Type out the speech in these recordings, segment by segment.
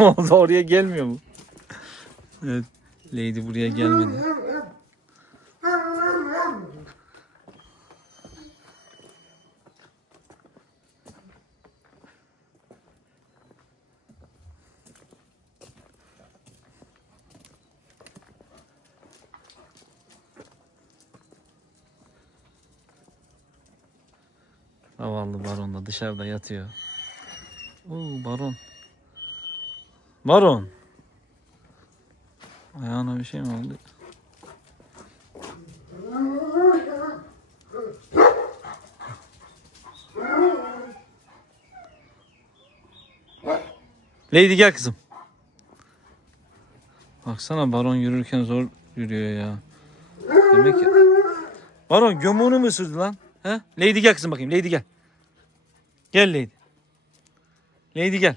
o da oraya gelmiyor mu? Evet. Lady buraya gelmedi. Zavallı baron da dışarıda yatıyor. Oo baron. Baron. Ayağına bir şey mi oldu? Lady gel kızım. Baksana baron yürürken zor yürüyor ya. Demek ki... Baron gömüğünü mü ısırdı lan? He? Lady gel kızım bakayım. Lady gel. Gel Lady. Lady gel.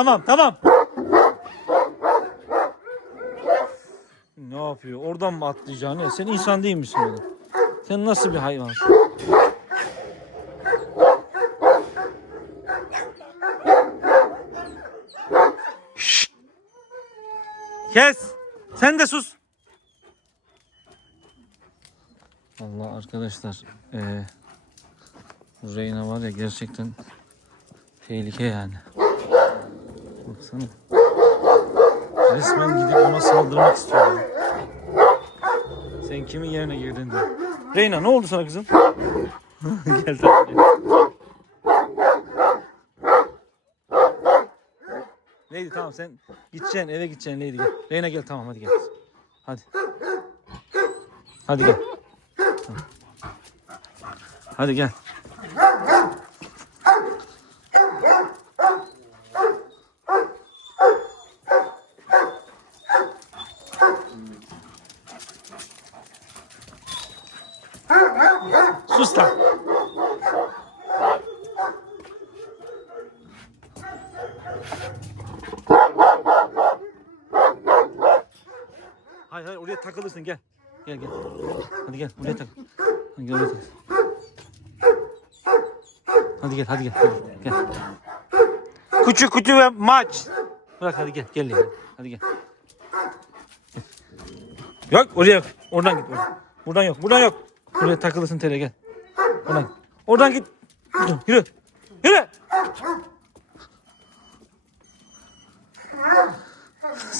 Tamam tamam. Ne yapıyor? Oradan mı atlayacaksın? Ne? Sen insan değil misin oğlum? Sen nasıl bir hayvansın? Şşt! Kes! Sen de sus! Allah arkadaşlar bu Reyna var ya gerçekten tehlike yani. Baksana. Resmen gidip ona saldırmak istiyor. ya. Sen kimin yerine girdin diye. Reyna ne oldu sana kızım? gel tamam gel. Lady tamam sen gideceksin eve gideceksin Lady gel. Reyna gel tamam hadi gel. Hadi. Hadi gel. Tamam. Hadi gel. Sus lan. Oraya takılırsın gel. Gel gel. Hadi gel oraya tak. Hadi gel oraya tak. Hadi gel hadi gel. Hadi, gel. Küçük küçük ve maç. Bırak hadi gel gel. gel. Hadi gel. Yok oraya yok. Oradan git. Oradan. Buradan yok. Buradan yok. Buraya takılısın tere gel. Oradan. Oradan git. Buradan. Yürü. Yürü.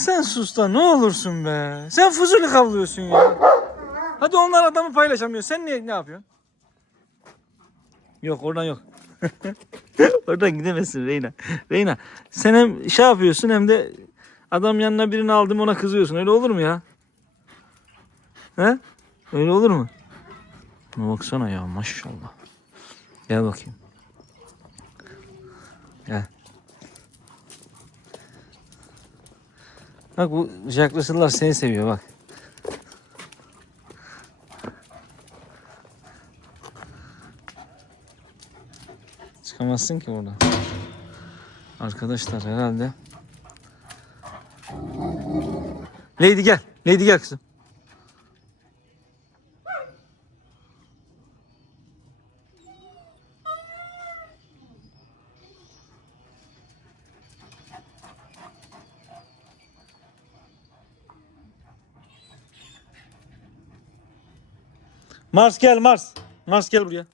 Sen sus da ne olursun be. Sen fuzuli kavlıyorsun ya. Hadi onlar adamı paylaşamıyor. Sen ne, ne yapıyorsun? Yok oradan yok. oradan gidemezsin Reyna. Reyna sen hem şey yapıyorsun hem de adam yanına birini aldım ona kızıyorsun. Öyle olur mu ya? He? Öyle olur mu? Buna baksana ya maşallah. Gel bakayım. Gel. Bak bu Jack seni seviyor bak. Çıkamazsın ki burada. Arkadaşlar herhalde. Lady gel. Lady gel kızım. Mars gel Mars. Mars gel buraya.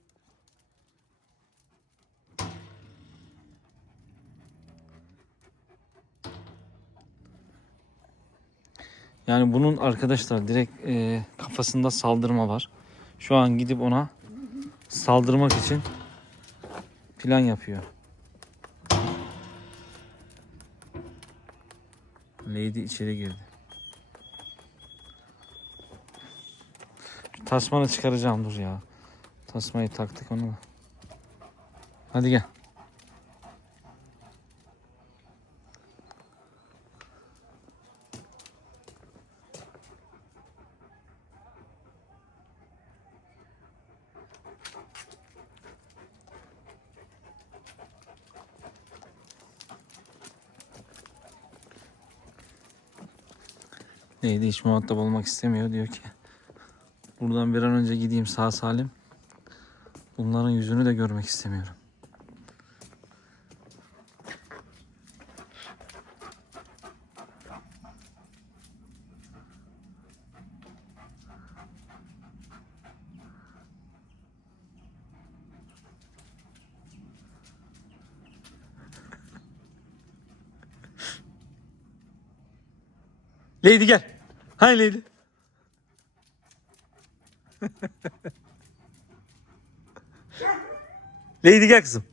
Yani bunun arkadaşlar direkt e, kafasında saldırma var. Şu an gidip ona saldırmak için plan yapıyor. Lady içeri girdi. Tasmanı çıkaracağım dur ya. Tasmayı taktık onu. Hadi gel. Neydi hiç muhatap olmak istemiyor diyor ki. Buradan bir an önce gideyim sağ salim. Bunların yüzünü de görmek istemiyorum. Lady gel. Hani Lady? Lady gel kızım.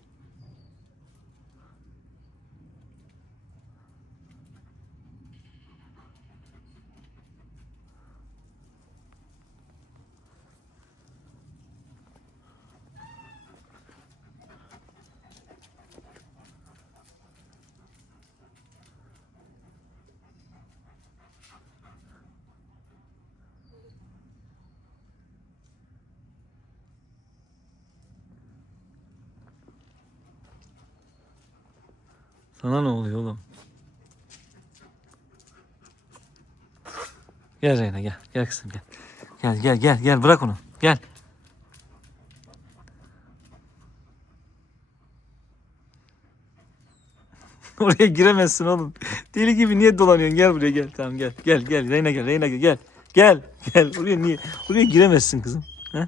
Sana ne oluyor oğlum? Gel Reyna gel. Gel kızım gel. Gel gel gel gel bırak onu. Gel. Oraya giremezsin oğlum. Deli gibi niye dolanıyorsun? Gel buraya gel. Tamam gel. Gel gel. Reyna gel. Reyna gel. Gel. Gel. Gel. Oraya niye? Oraya giremezsin kızım. He?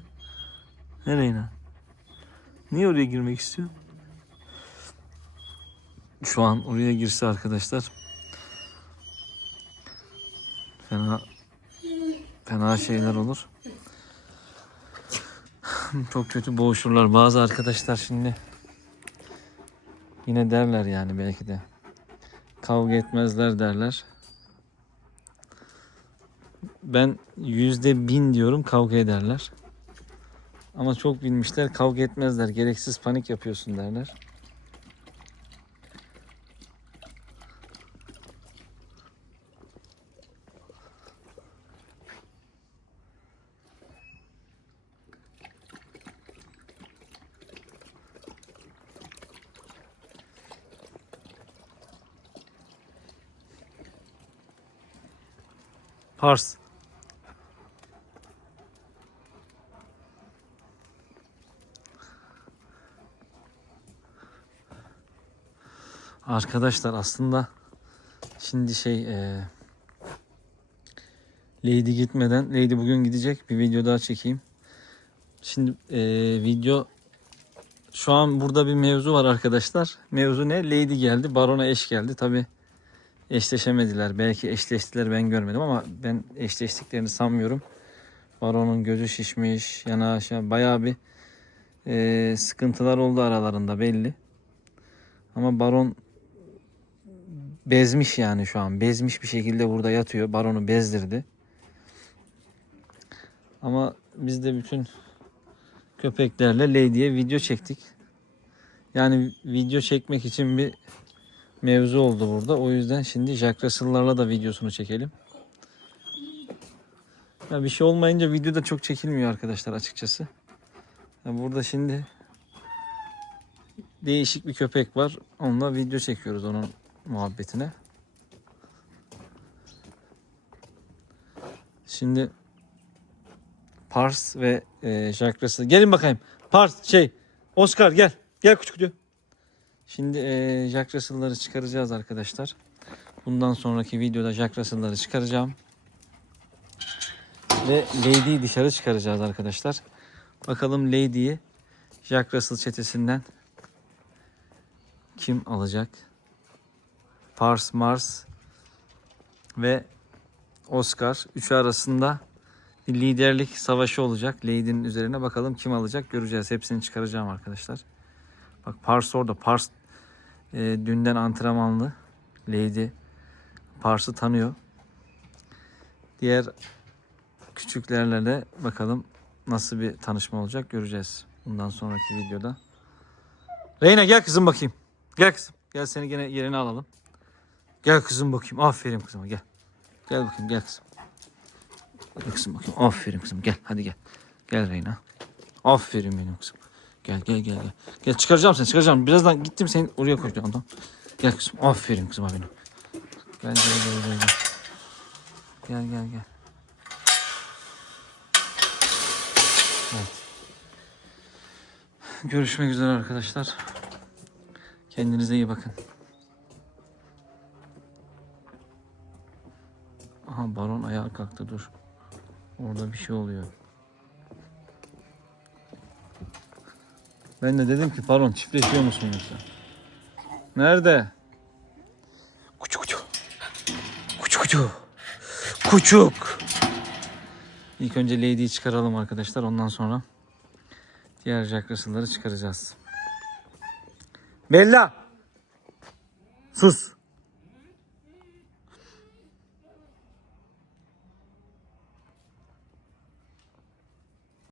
Ne Reyna? Niye oraya girmek istiyor? Şu an oraya girse arkadaşlar fena fena şeyler olur. Çok kötü boğuşurlar. Bazı arkadaşlar şimdi yine derler yani belki de kavga etmezler derler. Ben yüzde bin diyorum kavga ederler. Ama çok bilmişler kavga etmezler. Gereksiz panik yapıyorsun derler. Pars. Arkadaşlar aslında şimdi şey e, Lady gitmeden Lady bugün gidecek bir video daha çekeyim. Şimdi e, video şu an burada bir mevzu var arkadaşlar. Mevzu ne? Lady geldi. Barona eş geldi. Tabi eşleşemediler. Belki eşleştiler ben görmedim ama ben eşleştiklerini sanmıyorum. Baron'un gözü şişmiş, yanağı aşağı bayağı bir e, sıkıntılar oldu aralarında belli. Ama Baron bezmiş yani şu an. Bezmiş bir şekilde burada yatıyor. Baron'u bezdirdi. Ama biz de bütün köpeklerle Lady'ye video çektik. Yani video çekmek için bir mevzu oldu burada. O yüzden şimdi Jack Russell'larla da videosunu çekelim. Ya bir şey olmayınca video da çok çekilmiyor arkadaşlar açıkçası. Ya burada şimdi değişik bir köpek var. Onunla video çekiyoruz onun muhabbetine. Şimdi Pars ve e, Jack Russell. Gelin bakayım. Pars şey Oscar gel. Gel küçük diyor. Şimdi e, Jack Russell'ları çıkaracağız arkadaşlar. Bundan sonraki videoda Jack Russell'ları çıkaracağım. Ve Lady'yi dışarı çıkaracağız arkadaşlar. Bakalım Lady'yi Jack Russell çetesinden kim alacak? Pars Mars ve Oscar. Üçü arasında liderlik savaşı olacak. Lady'nin üzerine bakalım kim alacak göreceğiz. Hepsini çıkaracağım arkadaşlar. Bak Pars orada. Pars e, dünden antrenmanlı. Lady Pars'ı tanıyor. Diğer küçüklerle de bakalım nasıl bir tanışma olacak göreceğiz. Bundan sonraki videoda. Reyna gel kızım bakayım. Gel kızım. Gel seni gene yerine alalım. Gel kızım bakayım. Aferin kızıma gel. Gel bakayım gel kızım. Gel kızım bakayım. Aferin kızım gel. Hadi gel. Gel Reyna. Aferin benim kızım. Gel gel gel gel. Gel çıkaracağım seni çıkaracağım. Birazdan gittim seni oraya koyacağım. Tamam. Gel kızım. Aferin kızıma benim. Gel gel gel gel. Gel gel gel. gel. Görüşmek üzere arkadaşlar. Kendinize iyi bakın. Aha baron ayağa kalktı dur. Orada bir şey oluyor. Ben de dedim ki baron çiftleşiyor musun yoksa? Nerede? Kuçu kuçu. Kuçu kuçu. Kuçuk. İlk önce Lady'yi çıkaralım arkadaşlar. Ondan sonra diğer Jack çıkaracağız. Bella. Sus.